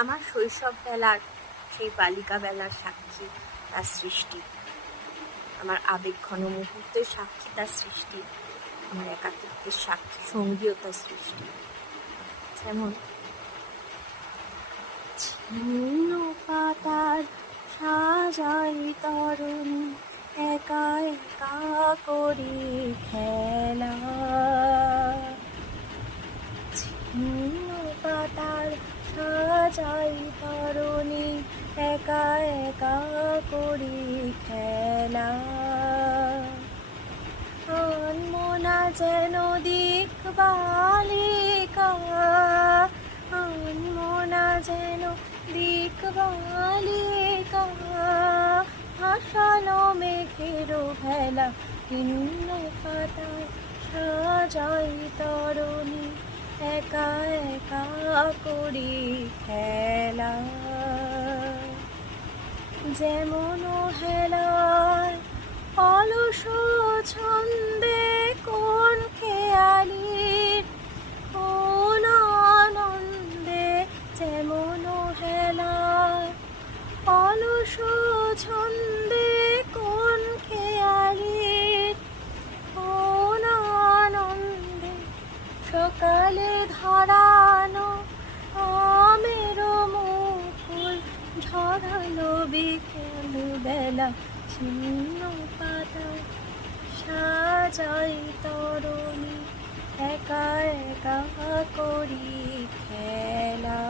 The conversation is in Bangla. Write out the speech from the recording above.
আমার শৈশব বেলার সেই বালিকা বেলার সাক্ষী তার সৃষ্টি, আমার আবেগঘন মুহূর্তের সাক্ষী তার সৃষ্টি, আমার একাকিত্বের সাক্ষী সঙ্গীও তার সৃষ্টি। যেমন ছিন্ন পাতার সাজাই তরুণী একা একা করি খেলা, ছিন্ন পাতার সাজাই তরুণী একা একা করি খেলা, আনমনা যেন দিক বালিকা, আনমনা যেন দিক বালিকা, ভাসানো মেঘের ভেলা, ছিন্ন পাতার সাজাই তরুণী একা একা করি খেলা। যেমন হেলায় অলস ছন্দে কোন খেয়ালির কোন আনন্দে, যেমন হেলায় অলস ছন্দে কোন খেয়ালির কোন আনন্দে, সকালে ধরানো আমের মুকুল ঝরালো বিকেল বেলা, ছিন্ন পাতা সাজাই তরুণী একা একা করি খেলা।